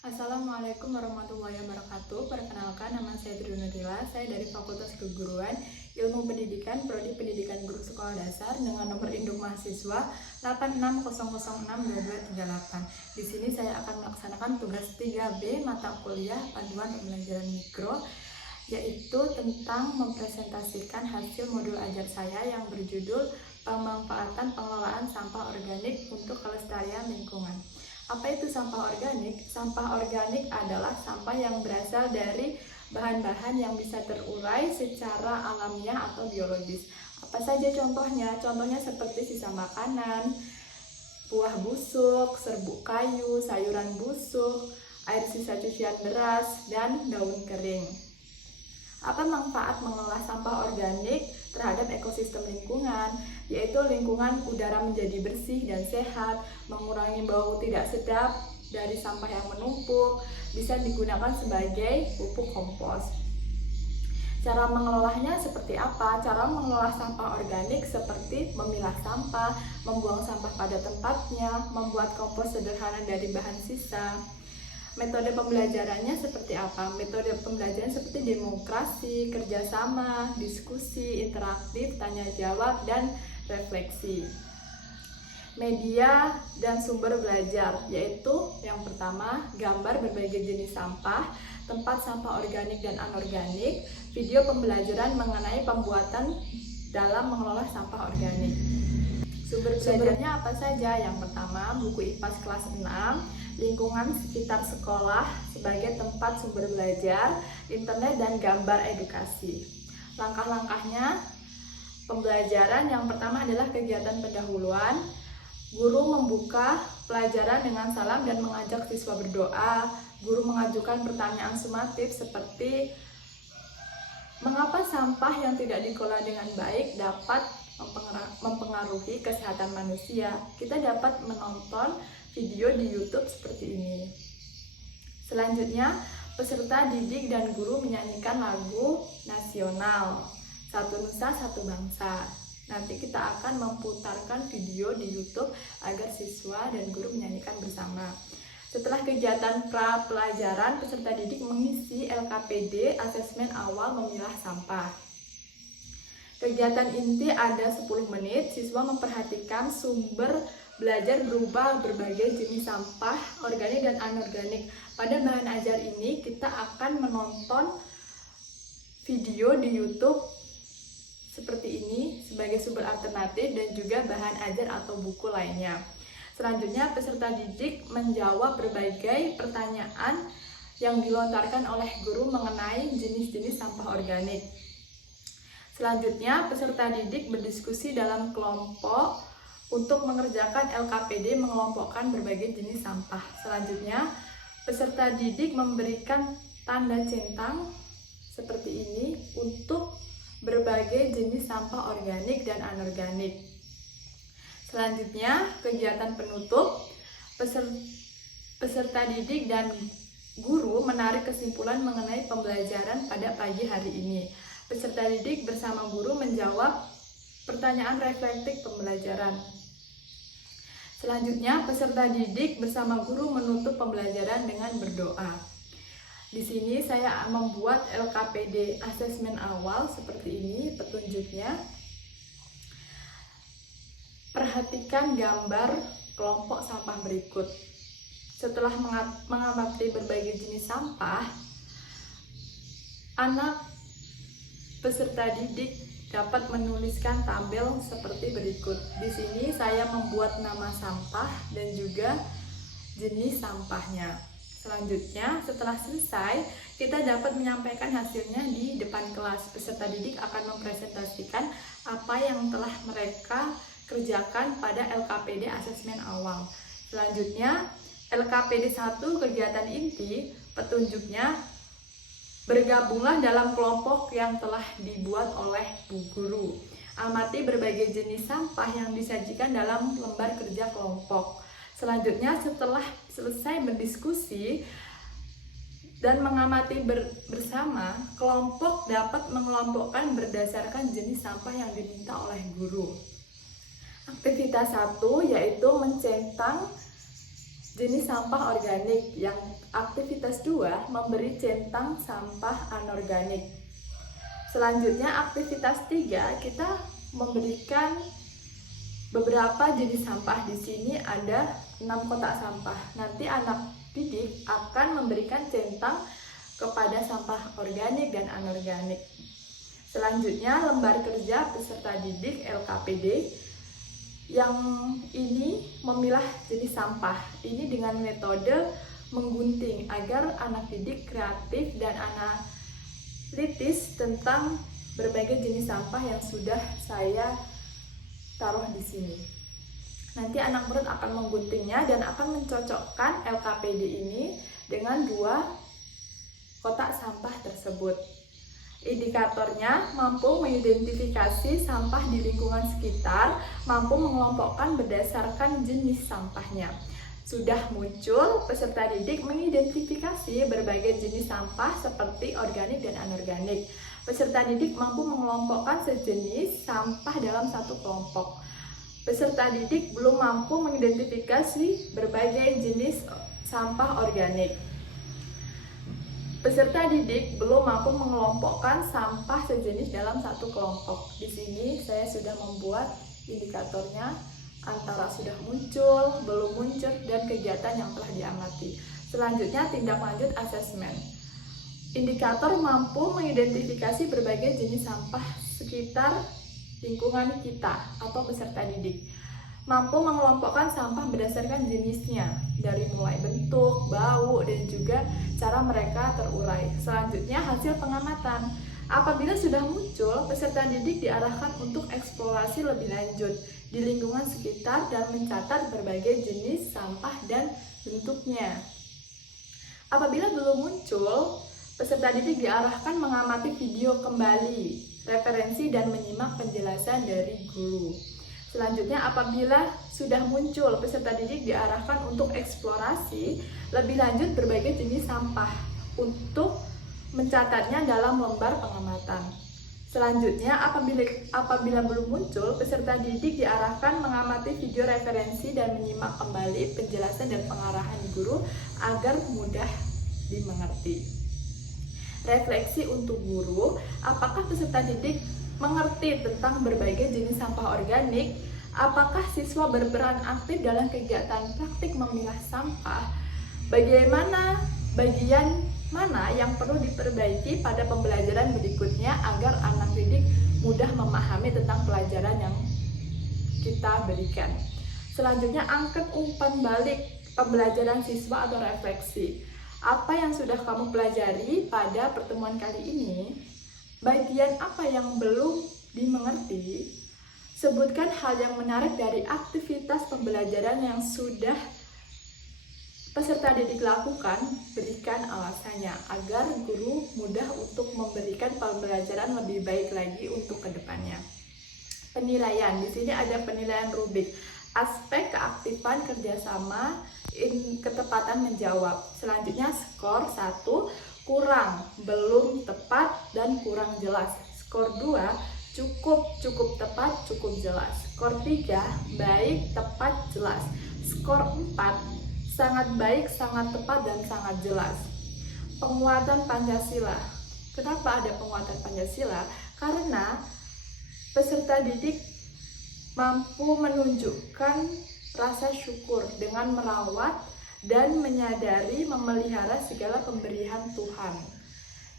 Assalamualaikum warahmatullahi wabarakatuh. Perkenalkan, nama saya Trunutila. Saya dari Fakultas Keguruan Ilmu Pendidikan, Prodi Pendidikan Guru Sekolah Dasar dengan nomor induk mahasiswa 8600622238. Di sini saya akan melaksanakan tugas 3B mata kuliah Panduan Pembelajaran Mikro, yaitu tentang mempresentasikan hasil modul ajar saya yang berjudul Pemanfaatan Pengelolaan Sampah Organik untuk Kelestarian Lingkungan. Apa itu sampah organik? Sampah organik adalah sampah yang berasal dari bahan-bahan yang bisa terurai secara alamiah atau biologis. Apa saja contohnya? Contohnya seperti sisa makanan, buah busuk, serbuk kayu, sayuran busuk, air sisa cucian beras, dan daun kering. Apa manfaat mengolah sampah organik terhadap ekosistem lingkungan? Yaitu lingkungan udara menjadi bersih dan sehat, mengurangi bau tidak sedap dari sampah yang menumpuk, bisa digunakan sebagai pupuk kompos. Cara mengelolanya seperti apa? Cara mengelola sampah organik seperti memilah sampah, membuang sampah pada tempatnya, membuat kompos sederhana dari bahan sisa. Metode pembelajarannya seperti apa? Metode pembelajaran seperti demokrasi, kerjasama, diskusi, interaktif, tanya jawab, dan refleksi. Media dan sumber belajar, yaitu yang pertama, gambar berbagai jenis sampah, tempat sampah organik dan anorganik, video pembelajaran mengenai pembuatan dalam mengelola sampah organik. Sumber belajarnya apa saja? Yang pertama, buku IPAS kelas 6, lingkungan sekitar sekolah sebagai tempat sumber belajar, internet, dan gambar edukasi. Langkah-langkahnya, pembelajaran yang pertama adalah kegiatan pendahuluan. Guru membuka pelajaran dengan salam dan mengajak siswa berdoa. Guru mengajukan pertanyaan sumatif seperti mengapa sampah yang tidak dikelola dengan baik dapat mempengaruhi kesehatan manusia. Kita dapat menonton video di YouTube seperti ini. Selanjutnya, peserta didik dan guru menyanyikan lagu nasional Satu Nusa Satu Bangsa. Nanti kita akan memutarkan video di YouTube agar siswa dan guru menyanyikan bersama. Setelah kegiatan pra-pelajaran, peserta didik mengisi LKPD asesmen awal memilah sampah. Kegiatan inti ada 10 menit, siswa memperhatikan sumber belajar berupa berbagai jenis sampah organik dan anorganik. Pada bahan ajar ini kita akan menonton video di YouTube seperti ini sebagai sumber alternatif dan juga bahan ajar atau buku lainnya. Selanjutnya peserta didik menjawab berbagai pertanyaan yang dilontarkan oleh guru mengenai jenis-jenis sampah organik. Selanjutnya, peserta didik berdiskusi dalam kelompok untuk mengerjakan LKPD mengelompokkan berbagai jenis sampah. Selanjutnya, peserta didik memberikan tanda centang seperti ini untuk berbagai jenis sampah organik dan anorganik. Selanjutnya, kegiatan penutup, peserta didik dan guru menarik kesimpulan mengenai pembelajaran pada pagi hari ini. Peserta didik bersama guru menjawab pertanyaan reflektif pembelajaran. Selanjutnya, peserta didik bersama guru menutup pembelajaran dengan berdoa. Di sini saya membuat LKPD asesmen awal seperti ini petunjuknya. Perhatikan gambar kelompok sampah berikut. Setelah mengamati berbagai jenis sampah, anak peserta didik dapat menuliskan tabel seperti berikut. Di sini saya membuat nama sampah dan juga jenis sampahnya. Selanjutnya, setelah selesai, kita dapat menyampaikan hasilnya di depan kelas. Peserta didik akan mempresentasikan apa yang telah mereka kerjakan pada LKPD asesmen awal. Selanjutnya, LKPD 1 kegiatan inti, petunjuknya bergabunglah dalam kelompok yang telah dibuat oleh Bu Guru. Amati berbagai jenis sampah yang disajikan dalam lembar kerja kelompok. Selanjutnya, setelah selesai berdiskusi dan mengamati bersama, kelompok dapat mengelompokkan berdasarkan jenis sampah yang diminta oleh guru. Aktivitas 1 yaitu mencentang jenis sampah organik yang Aktivitas 2, memberi centang sampah anorganik. Selanjutnya aktivitas 3, kita memberikan beberapa jenis sampah. Di sini ada 6 kotak sampah. Nanti anak didik akan memberikan centang kepada sampah organik dan anorganik. Selanjutnya lembar kerja peserta didik LKPD. Yang ini memilah jenis sampah. Ini dengan metode menggunting agar anak didik kreatif dan analitis tentang berbagai jenis sampah yang sudah saya taruh di sini. Nanti anak murid akan mengguntingnya dan akan mencocokkan LKPD ini dengan 2 kotak sampah tersebut. Indikatornya mampu mengidentifikasi sampah di lingkungan sekitar, mampu mengelompokkan berdasarkan jenis sampahnya. Sudah muncul, peserta didik mengidentifikasi berbagai jenis sampah seperti organik dan anorganik. Peserta didik mampu mengelompokkan sejenis sampah dalam satu kelompok. Peserta didik belum mampu mengidentifikasi berbagai jenis sampah organik. Peserta didik belum mampu mengelompokkan sampah sejenis dalam satu kelompok. Di sini saya sudah membuat indikatornya antara sudah muncul, belum muncul, dan kegiatan yang telah diamati. Selanjutnya tindak lanjut asesmen. Indikator mampu mengidentifikasi berbagai jenis sampah sekitar lingkungan kita atau peserta didik. Mampu mengelompokkan sampah berdasarkan jenisnya, dari mulai bentuk, bau, dan juga cara mereka terurai. Selanjutnya hasil pengamatan. Apabila sudah muncul, peserta didik diarahkan untuk eksplorasi lebih lanjut di lingkungan sekitar dan mencatat berbagai jenis sampah dan bentuknya. Apabila belum muncul, peserta didik diarahkan mengamati video kembali, referensi, dan menyimak penjelasan dari guru. Selanjutnya, apabila sudah muncul, peserta didik diarahkan untuk eksplorasi lebih lanjut berbagai jenis sampah untuk mencatatnya dalam lembar pengamatan. Selanjutnya, apabila belum muncul, peserta didik diarahkan mengamati video referensi dan menyimak kembali penjelasan dan pengarahan guru agar mudah dimengerti. Refleksi untuk guru, apakah peserta didik mengerti tentang berbagai jenis sampah organik? Apakah siswa berperan aktif dalam kegiatan praktik memilah sampah? Bagaimana bagian mana yang perlu diperbaiki pada pembelajaran berikutnya agar anak didik mudah memahami tentang pelajaran yang kita berikan? Selanjutnya, angket umpan balik pembelajaran siswa atau refleksi. Apa yang sudah kamu pelajari pada pertemuan kali ini? Bagian apa yang belum dimengerti? Sebutkan hal yang menarik dari aktivitas pembelajaran yang sudah peserta didik lakukan, berikan alasannya agar guru mudah untuk memberikan pembelajaran lebih baik lagi untuk kedepannya. Penilaian, di sini ada penilaian rubrik, aspek keaktifan kerjasama, ketepatan menjawab. Selanjutnya skor 1, kurang, belum tepat, dan kurang jelas. Skor 2, cukup tepat, cukup jelas. Skor 3, baik, tepat, jelas. Skor 4, sangat baik, sangat tepat, dan sangat jelas. Penguatan Pancasila. Kenapa ada penguatan Pancasila? Karena peserta didik mampu menunjukkan rasa syukur dengan merawat dan menyadari memelihara segala pemberian Tuhan,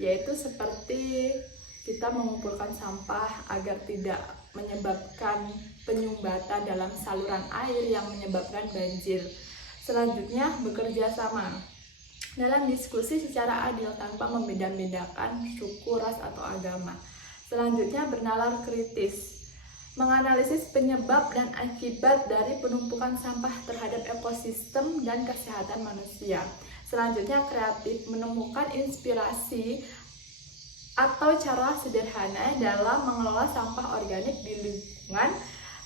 yaitu seperti kita mengumpulkan sampah agar tidak menyebabkan penyumbatan dalam saluran air yang menyebabkan banjir. Selanjutnya, bekerja sama dalam diskusi secara adil tanpa membeda-bedakan suku, ras, atau agama. Selanjutnya, bernalar kritis, menganalisis penyebab dan akibat dari penumpukan sampah terhadap ekosistem dan kesehatan manusia. Selanjutnya, kreatif, menemukan inspirasi atau cara sederhana dalam mengelola sampah organik di lingkungan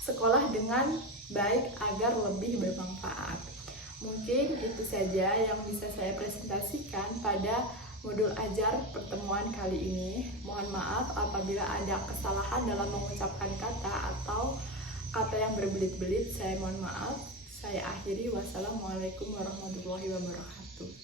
sekolah dengan baik agar lebih bermanfaat. Mungkin itu saja yang bisa saya presentasikan pada modul ajar pertemuan kali ini. Mohon maaf apabila ada kesalahan dalam mengucapkan kata atau kata yang berbelit-belit, saya mohon maaf. Saya akhiri, wassalamualaikum warahmatullahi wabarakatuh.